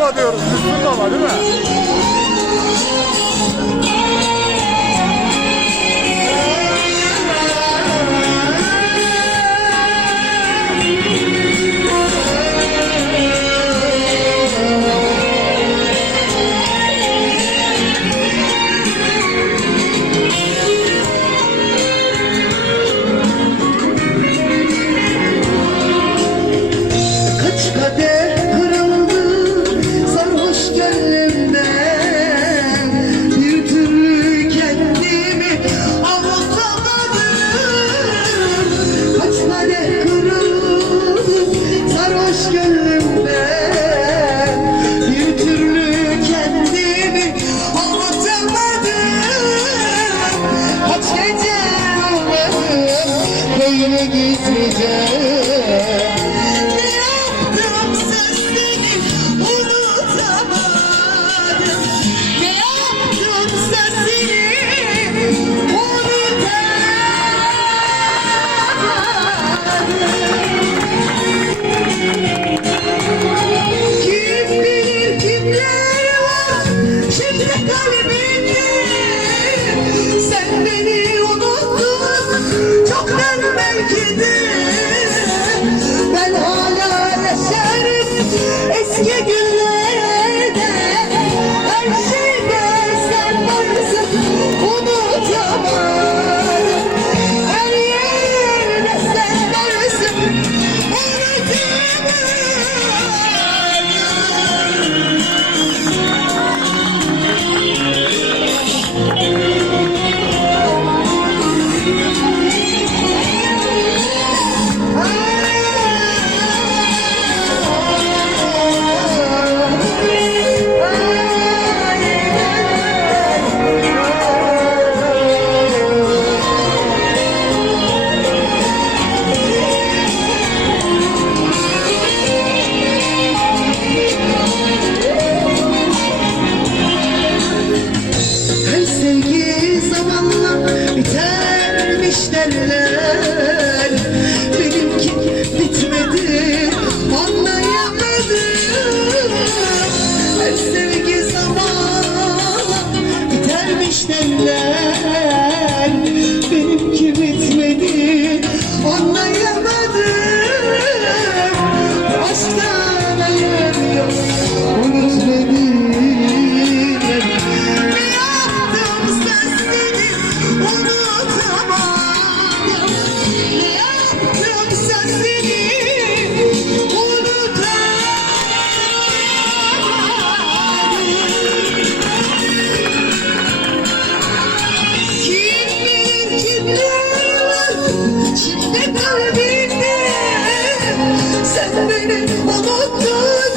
Baba diyoruz. Müslüm Baba değil mi? sarhoş gönlümde Eski gün love. sen beni unuttun.